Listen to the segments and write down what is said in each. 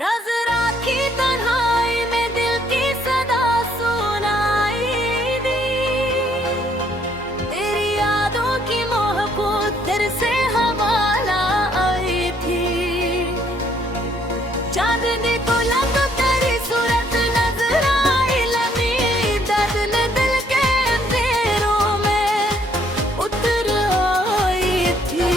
राज राखी तन्हाई में दिल की सदा सुनाई दी। तेरी यादों की मोह को तेरे से हवाला आई थी। चांदनी को लग तेरी सूरत नजर आई लमी। दर्द ने दिल के अंधेरों में उतर आई थी।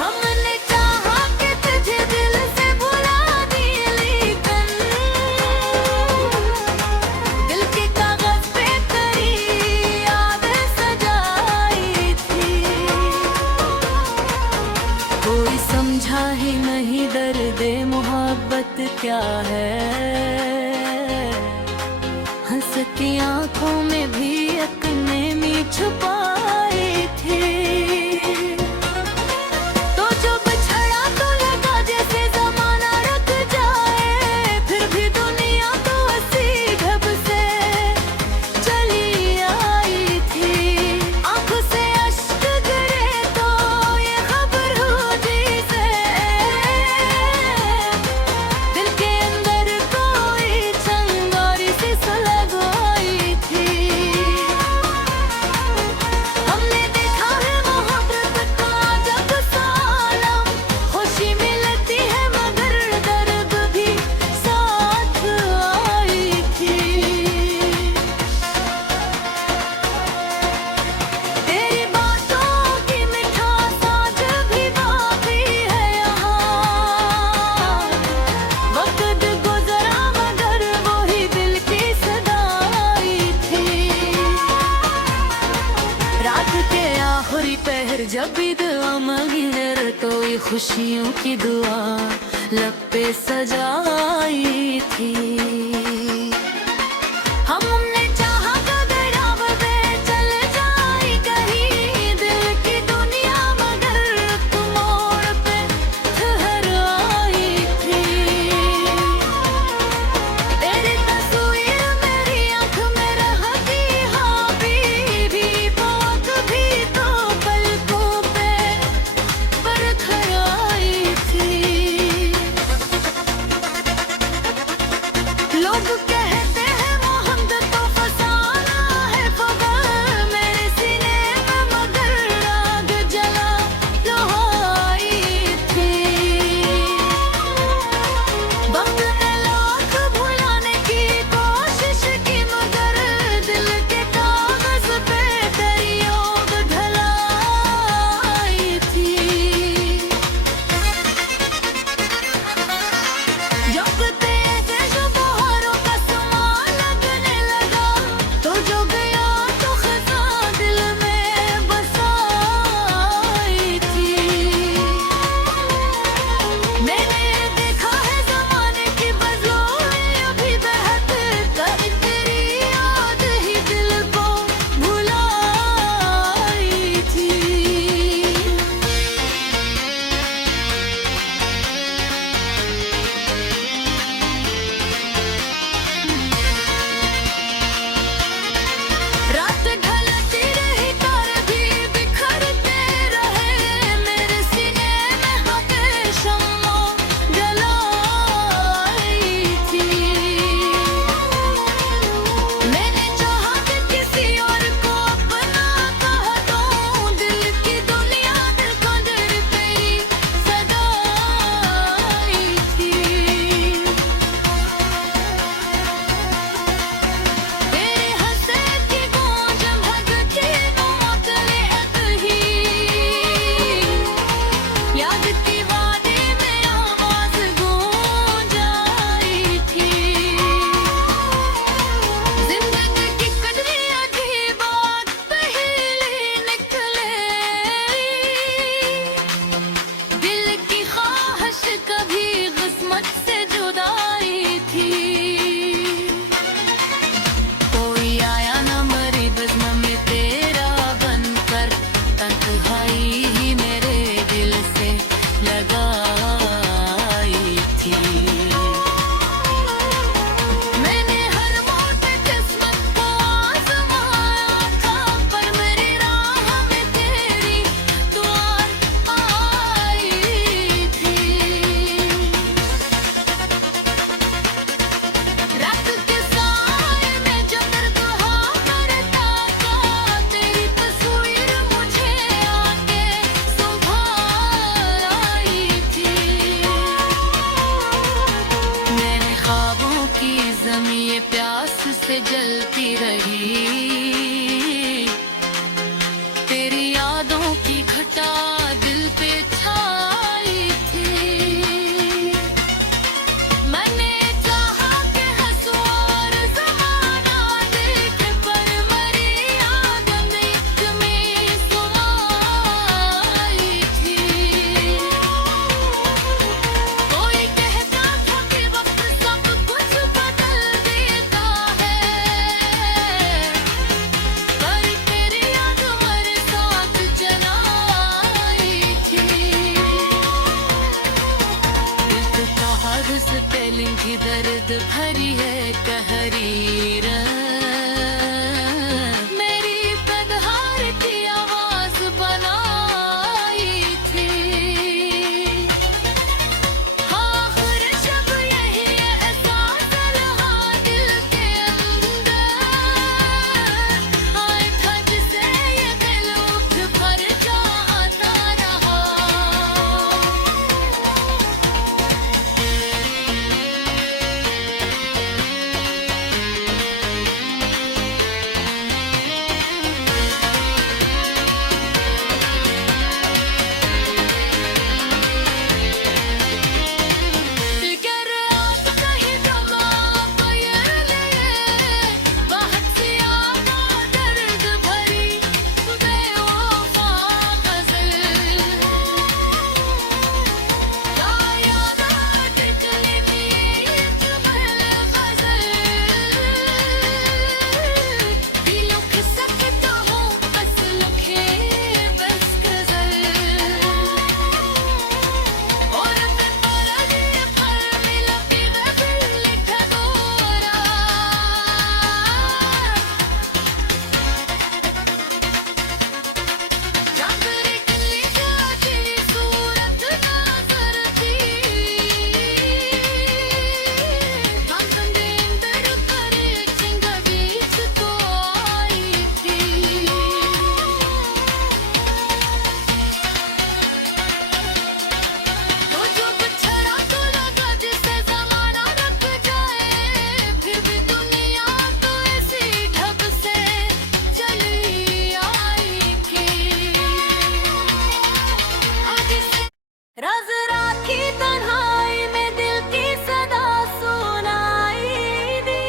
हमने चाहा कि तुझे दिल से भुला दी, लेकिन दिल के कागज पे तेरी याद सजाई थी। कोई समझा ही नहीं दर्द मोहब्बत क्या है। हंस की आंखों में भी एक नेमी छुपाई थी। तो जो बिछड़ा तो लगा जैसे जमाना रुक जाए। फिर भी दुनिया तो हंसी ढब से चली आई थी। आंखों से अश्क गिरे तो ये खबर हुई से। दिल के अंदर कोई चंगारी सी सुलग आई थी। हमने देखा है मोहब्बत का जब सालम। खुशी मिलती है मगर दर्द भी साथ आई थी। तेरी बातों की मिठास आज भी बाकी है यहाँ। वक्त गुजरा मगर वही दिल की सदा आई थी। रात के आखिरी पहर जब भी दुआ मांगी तो ये खुशियों की दुआ लब पे सजाई थी। हमने चाहा कदर अब दे चल जाए कहीं दिल की दुनिया मगर तुम मोड़ पे ठहर आई थी। तेरी तस्वीर मेरी आंख में रहती हाँ भी बहुत भी तो पलकों पे बरखर आई थी। फीलिंग की दर्द भरी है कहरीर मेरी तन्हाई की आवाज बनाई थी हाँ हर शब यही एहसास रहा दिल के अंदर आए था जिसे ये दिल उठ भर जाता रहा फिकर आप कहीं जमा ये लिए बहुत सी आवाज़ दर्द भरी बेवफा गज़ल कायनात निकली ये तुम्हें गज़ल दिलों के सकता हूँ बस लिखे बस गज़ल और पे पलड़ी पर मिला पीवे बिल्ली ठगोरा जागरी गली जाती सूरत नजर थी बांधने अंदर कर चिंगा बीच तो आई थी तो जो बिछड़ा तो लगा जिसे जमाना रख जाए फिर भी दुनिया तो ऐसी ढब से चली आई थी आगे से राज राखी तन्हाई में दिल की सदा सुनाई दी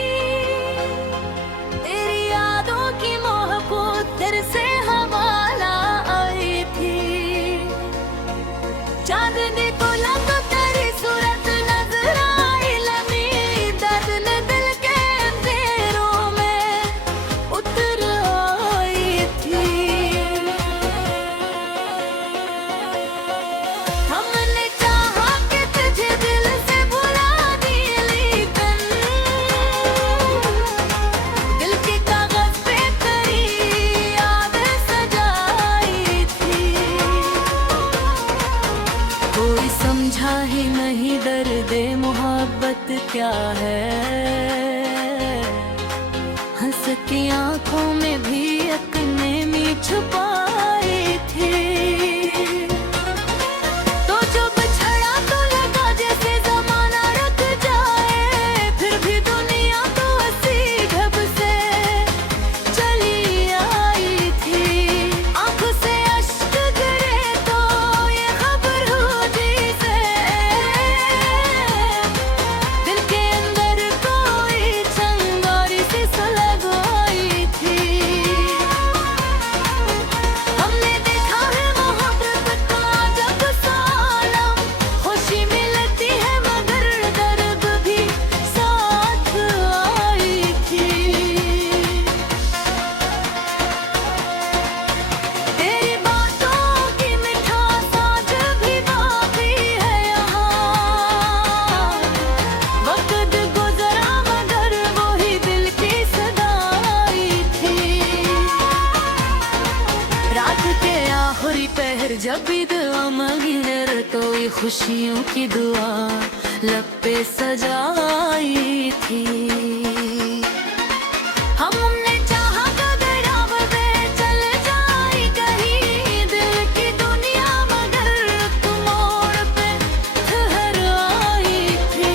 तेरी यादों की मोह को तेरे से हवाला आई थी चांदनी को लग तेरी सूरत नजर आई लमी दर्द ने दिल के अंधेरों में उतर आई थी हमने चाहा कि तुझे दिल से भुला दी लेकिन दिल के कागज पे तेरी याद सजाई थी कोई समझा ही नहीं दर्द मोहब्बत क्या है हंस की आंखों में भी अपने में छुपाई थी तो जो बिछड़ा तो लगा जैसे जमाना रुक जाए फिर भी दुनिया तो ऐसी ढब से चली आई थी आंखों से अश्क गिरे तो ये खबर हुई से दिल के अंदर कोई चंगारी सी सुलग आई थी हमने देखा है मोहब्बत का जब सालम खुशी मिलती है मगर दर्द भी साथ आई थी तेरी बातों की मिठास आज भी बाकी है यहाँ वक्त गुजरा मगर वही दिल की सदा आई थी रात के आखिरी पहर जब भी दुआ मांगी तो ये खुशियों की दुआ लब पे सजाई थी हमने चाहा कदर अब दे चल जाए कहीं दिल की दुनिया मगर तुम मोड़ पे ठहर आई थी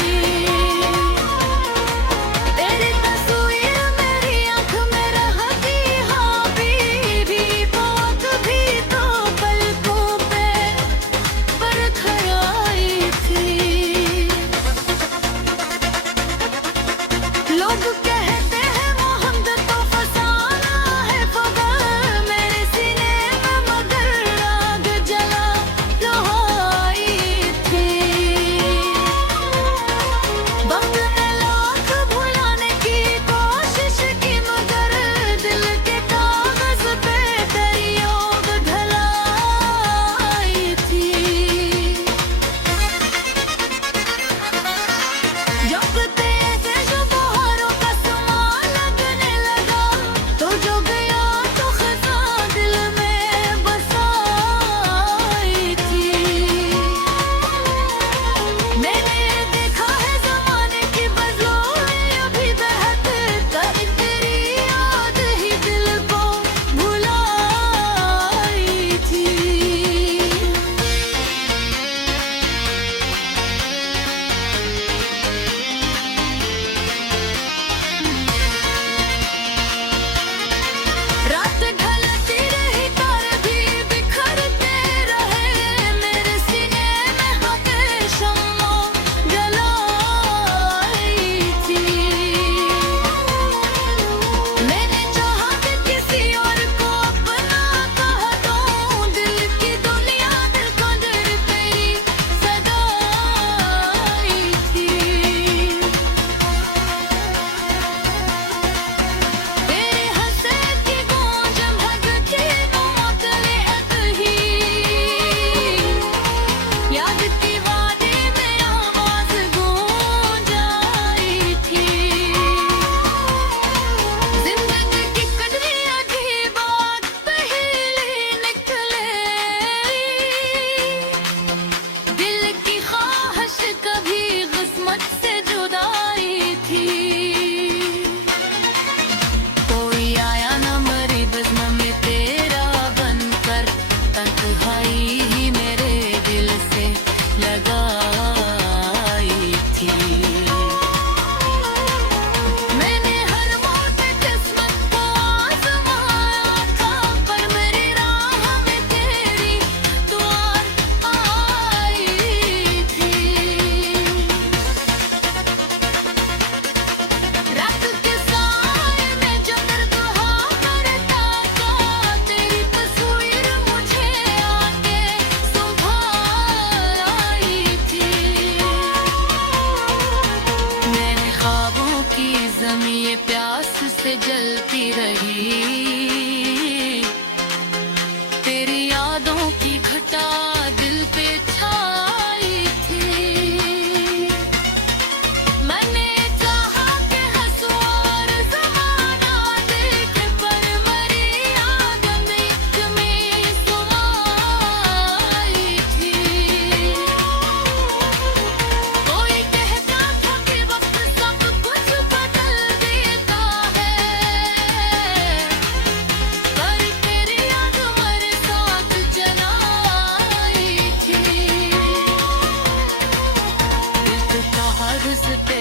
तेरी तस्वीर मेरी आंख में रहती हाँ बीवी बहुत भी तो पलकों पे परखर आई थी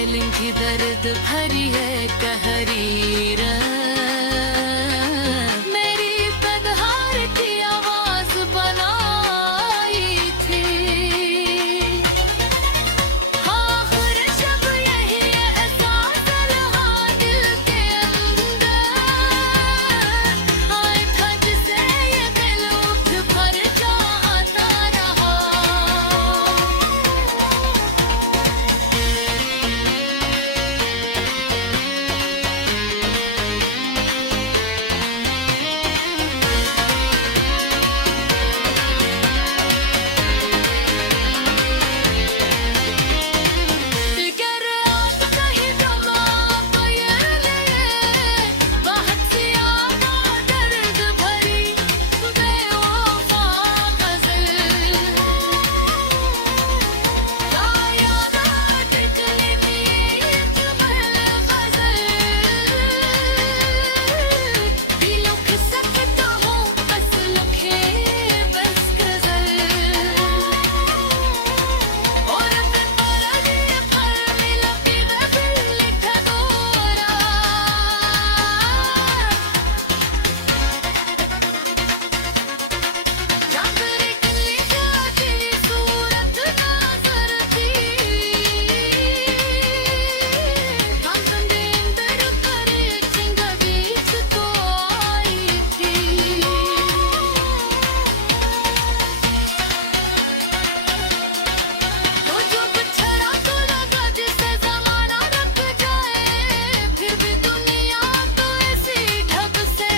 फीलिंग की दर्द भरी है कहरीर मेरी तन्हाई की आवाज बनाई थी हाँ हर शब यही एहसास रहा दिल के अंदर आए था जिसे ये दिल उठ भर जाता रहा फिकर आग कहीं जमा पयले बहुत सी आवां दर्द भरी बेवफा गजल याद टिकली में जुमल गजल दिलों के सकत हो बस लखे बस गजल और पर मिला पीवे बिल ठगोरा जागरे किल्ली जाती सूरत नजर थी हम नींदर करे चिंग बीच तो आई थी तो जो बिछड़ा तो लगा जिसे जमाना रख जाए फिर भी दुनिया तो ऐसी ढब से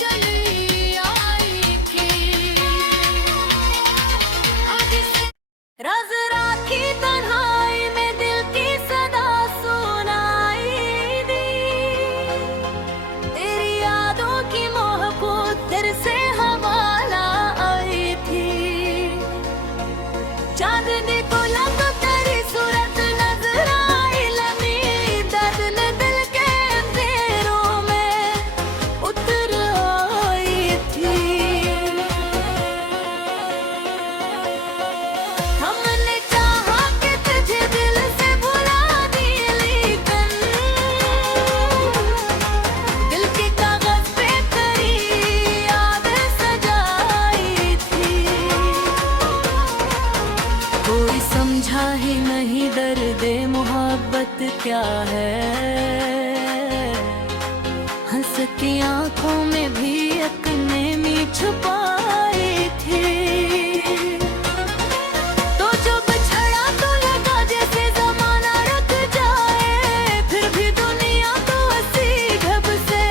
चली आई थी आगे से राज राखी तन्हाई में दिल की सदा सुनाई दी तेरी यादों की मोहब्बत तेरे से हवाला आई थी चांदनी को लगा तेरी सूरत नजर आई लमी दर्द ने दिल के अंधेरों में उतर आई थी हमने चाहा कि तुझे दिल से भुला दी लेकिन दिल के कागज पे तेरी याद सजाई थी कोई समझा ही नहीं दर्द मोहब्बत क्या है हंस की आंखों में भी अपने में छुपाई थी तो जो बिछड़ा तो लगा जैसे जमाना रुक जाए फिर भी दुनिया तो हंसी ढब से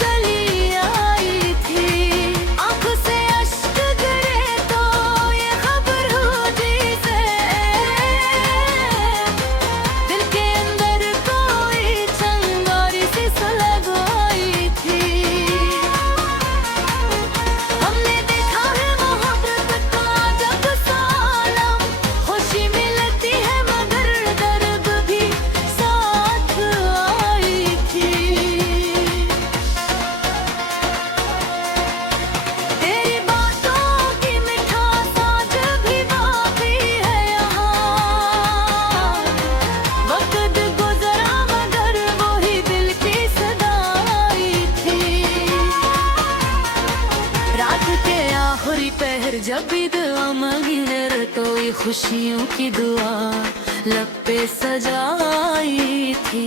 चली आई थी आंखों से अश्क गिरे तो ये खबर हुई से दिल के अंदर कोई चंगारी सी सुलग आई थी हमने देखा है मोहब्बत का जब सालम खुशी मिलती है मगर दर्द भी साथ आई थी तेरी बातों की मिठास आज भी बाकी है यहाँ वक्त गुजरा मगर वही दिल की सदाई थी रात के आखिरी पहर जब भी दुआ मांगी तो ये खुशियों की दुआ लब पे सजाई थी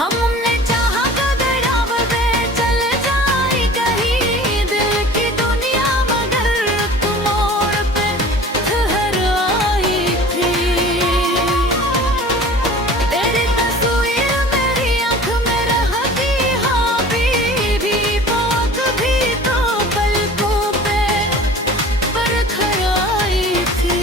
हमने चाहा कदर अब दे चल जाए कहीं दिल की दुनिया मगर तुम मोड़ पे ठहर आई थी तेरी तस्वीर मेरी आंख में रहती हाँ भी पौक भी तो पलकों पे परखर आई थी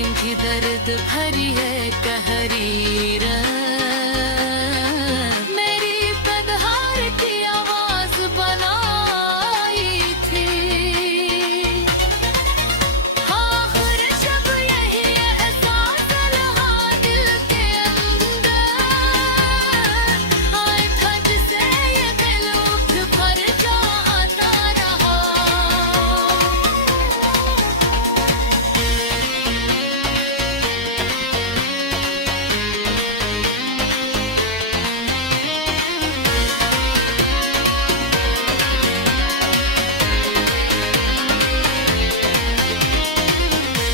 फीलिंग की दर्द भरी है कहरीर मेरी तन्हाई की आवाज बनाई थी हाँ हर शब यही एहसास रहा दिल के अंदर आए था जिसे ये दिल उठ भर जाता रहा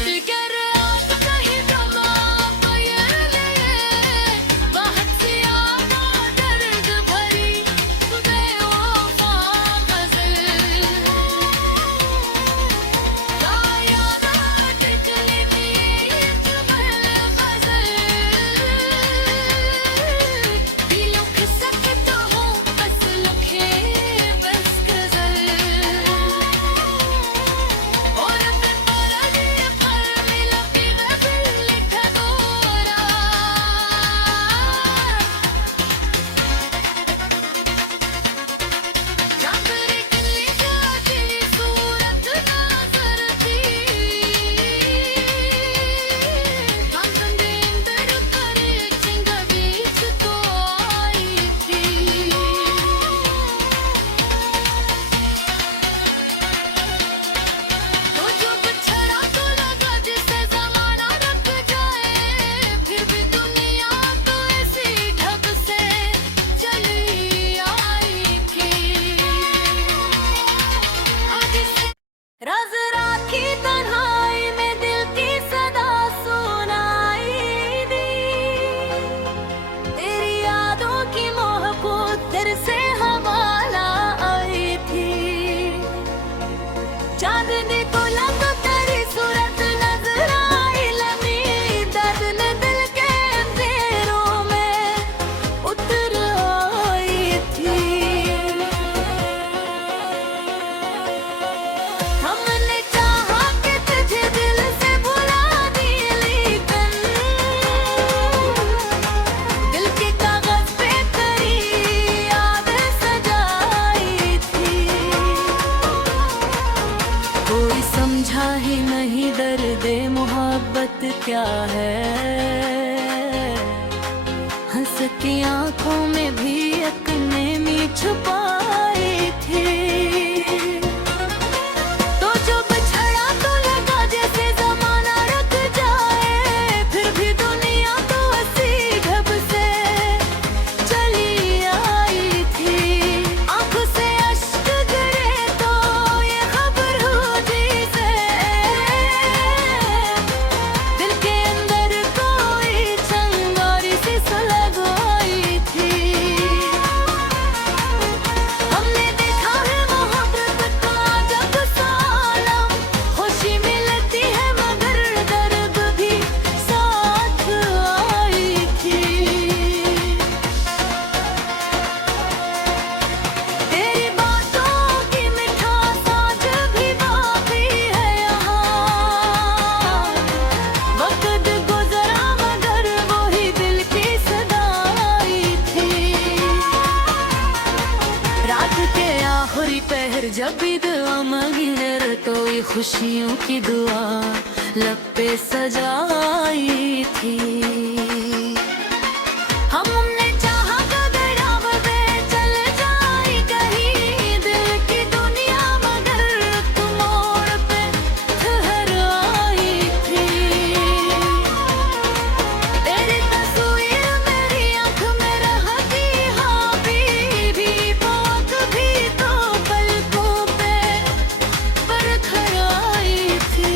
फिकर आप कहीं जमा ये बहुत सी आवाज़ दर्द भरी बेवफा गज़ल कायनात निकली ये जुमल गज़ल दिलों के सकत हो बस लिखे बस गज़ल और पे परदे पर मिला पीवे दिल लिखा गोरा चांदनी किल्ली जाती सूरत नजर थी कांदे इंदर करे चिंगा बीच तो आई थी तो जो बिछड़ा तो लगा जिसे जमाना रख जाए फिर भी दुनिया तो ऐसी ढब से चली आई थी आगे से राज राखी तन्हाई में दिल की सदा सुनाई दी तेरी यादों की मोह को तेरे से हवाला आई थी चांदनी को लगा तेरी सूरत नजर आई लमी दर्द ने दिल के अंधेरों में उतर आई थी हमने चाहा कि तुझे दिल से भुला दी लेकिन दिल के कागज पे तेरी याद सजाई थी कोई समझा ही नहीं दर्द मोहब्बत क्या है हंस की आंखों में भी एक नेमी छुपाई थी तो जो बिछड़ा तो लगा जैसे जमाना रुक जाए फिर भी दुनिया तो ऐसी ढब से चली आई थी आंखों से अश्क गिरे तो ये खबर हुई से दिल के अंदर कोई चंगारी सी सुलग आई थी हमने देखा है मोहब्बत का जब सालम खुशी मिलती है मगर दर्द भी साथ आई थी तेरी बातों की मिठास आज भी बाकी है यहाँ वक्त गुजरा मगर वही दिल की सदाई थी रात के आखिरी पहर जब भी दुआ मांगी तो ये खुशियों की दुआ लब पे सजाई थी हमने चाहा कदर अब दे चल जाए कहीं दिल की दुनिया मगर तुम मोड़ पे ठहर आई थी तेरी तस्वीर मेरी आंख में रहती हाँ भी वो कभी तो पलकों पे बरखर आई थी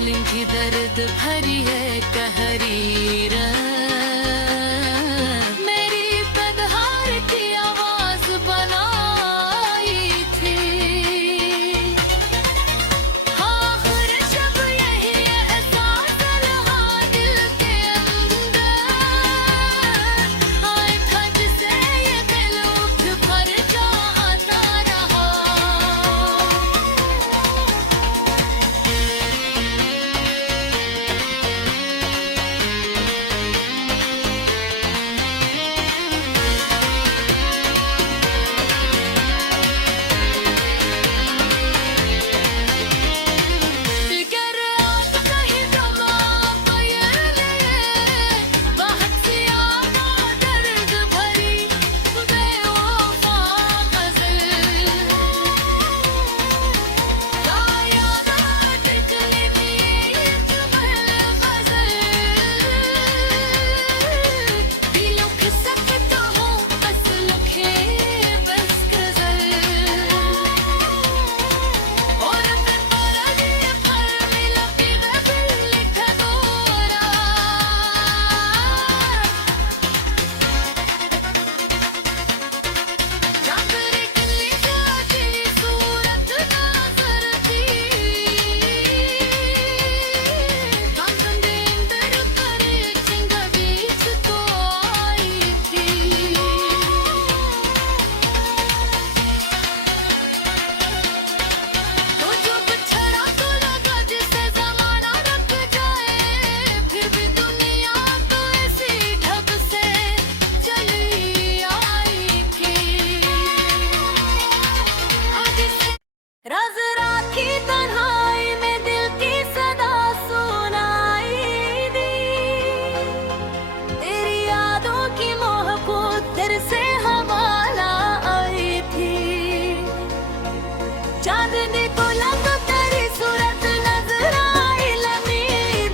फीलिंग की दर्द भरी है कहरीर मेरी पदहार की आवाज बनाई थी हाँ हर शब यही एहसास रहा दिल के अंदर आए था जिसे ये दिल उठ भर चाहता रहा फिकर आप कहीं जमा पयर लिए बहुत सी आवां दर्द भरी बेवफा गजल कायनात टिकली में जुमल गजल दिलों के सकत हो बस लुखे बस गजल और पे परदे पर मिला पीवे बिल लिखा गोरा जागरे किल्ली जाती सूरत नजर थी कांगंदे इंदर करे चिंगा बीच तो आई थी तो जो बिछड़ा तो लगा जिसे जमाना रख जाए फिर भी दुनिया तो ऐसी ढब से चली आई थी आज से राज राखी तन्हाई में दिल की सदा सुनाई दी तेरी यादों की मोह को तेरे से हवाला आई थी चांदनी को लगा तेरी सूरत नजर आई लमी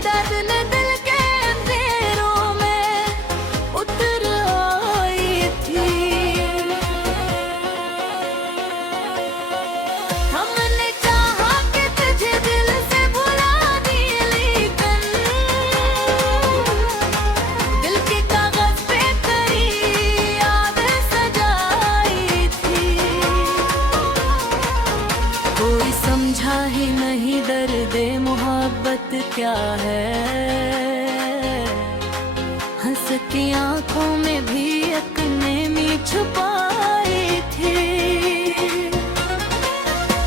दर्द ने दिल के अंधेरों में उतर आई थी हमने चाहा कि तुझे दिल से भुला दी लेकिन दिल के कागज पे तेरी याद सजाई थी कोई समझा ही नहीं दर्द मोहब्बत क्या है हंस की आंखों में भी एक नेमी छुपाई थी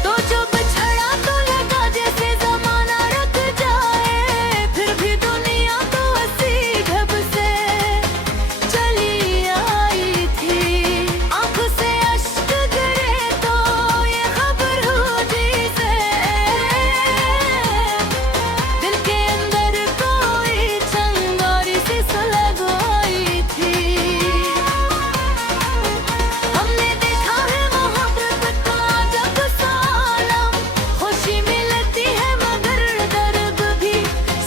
तो जो बिछड़ा तो लगा जैसे जमाना रुक जाए फिर भी दुनिया तो हंसी ढब से चली आई थी आंखों से अश्क गिरे तो ये खबर हुई से दिल के अंदर कोई चंगारी सी सुलग आई थी हमने देखा है मोहब्बत का जब सालम खुशी मिलती है मगर दर्द भी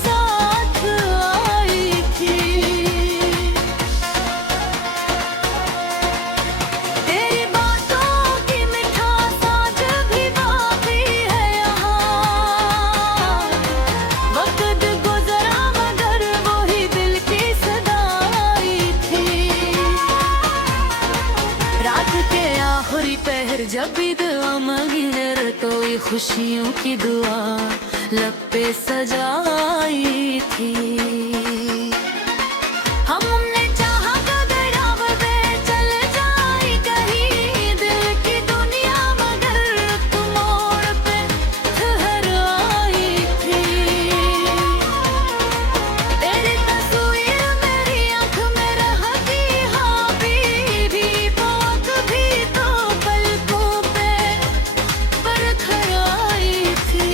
साथ आई थी तेरी बातों की मिठास आज भी बाकी है यहाँ वक्त गुजरा मगर वही दिल की सदाई थी रात के आखिरी पहर जब भी दुआ मांगी तो ये खुशियों की दुआ लब पे सजाई थी हमने चाहा कदर अब दे चल जाए कहीं दिल की दुनिया मगर तुम मोड़ पे ठहर आई थी तेरी तस्वीर मेरी आंख में रहती हाँ भी पौक भी तो पलकों पे बरखर आई थी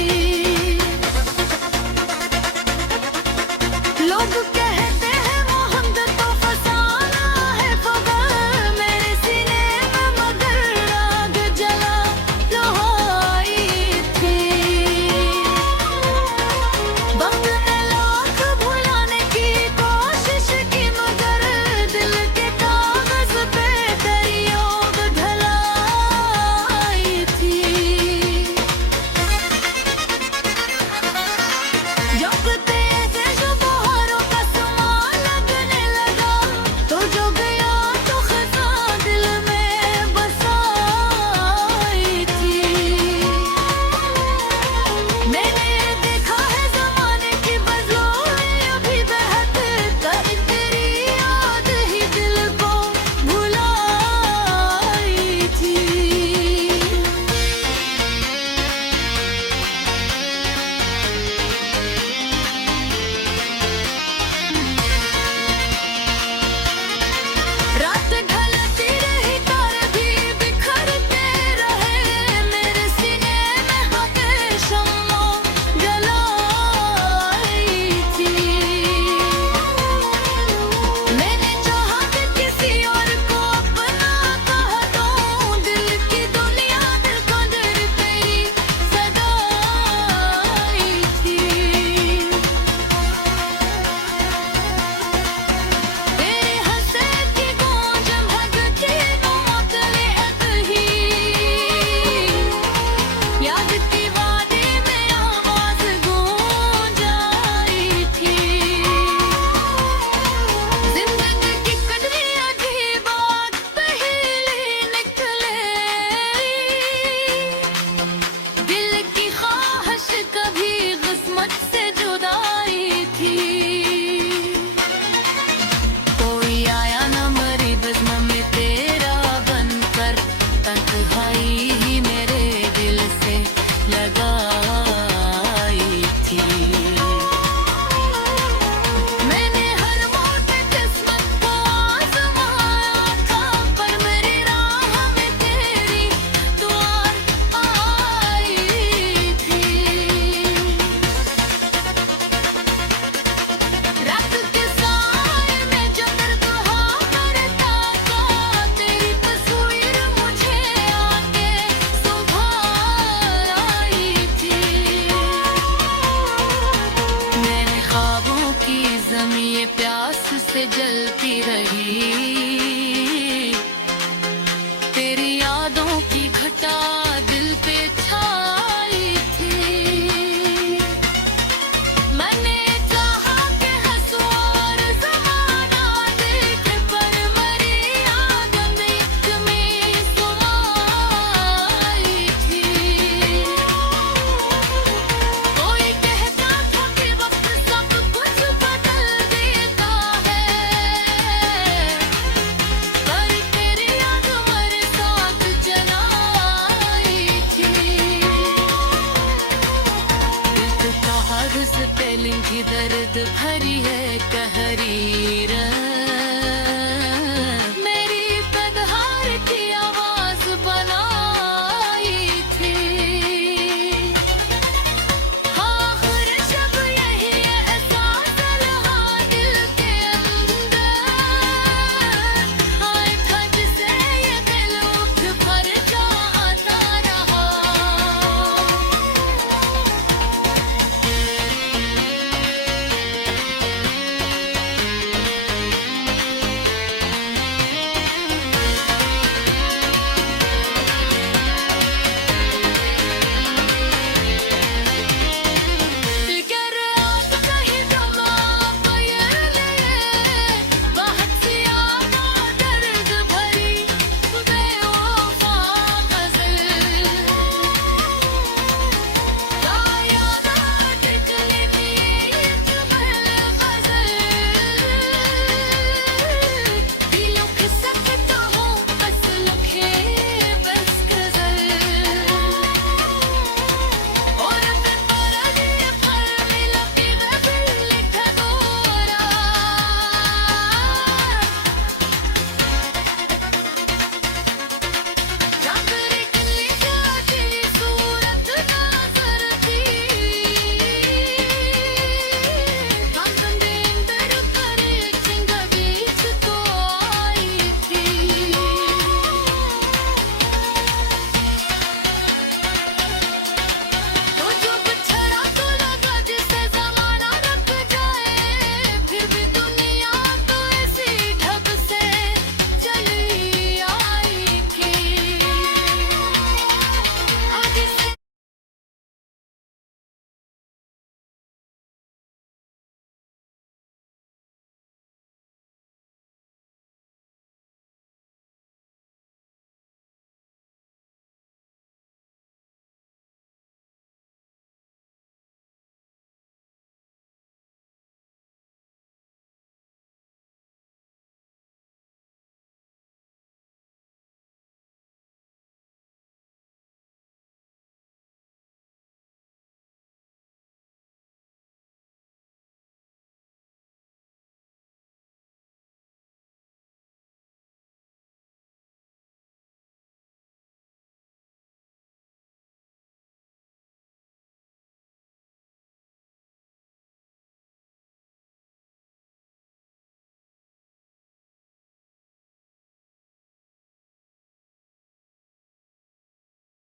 फीलिंग की दर्द भरी है कहरी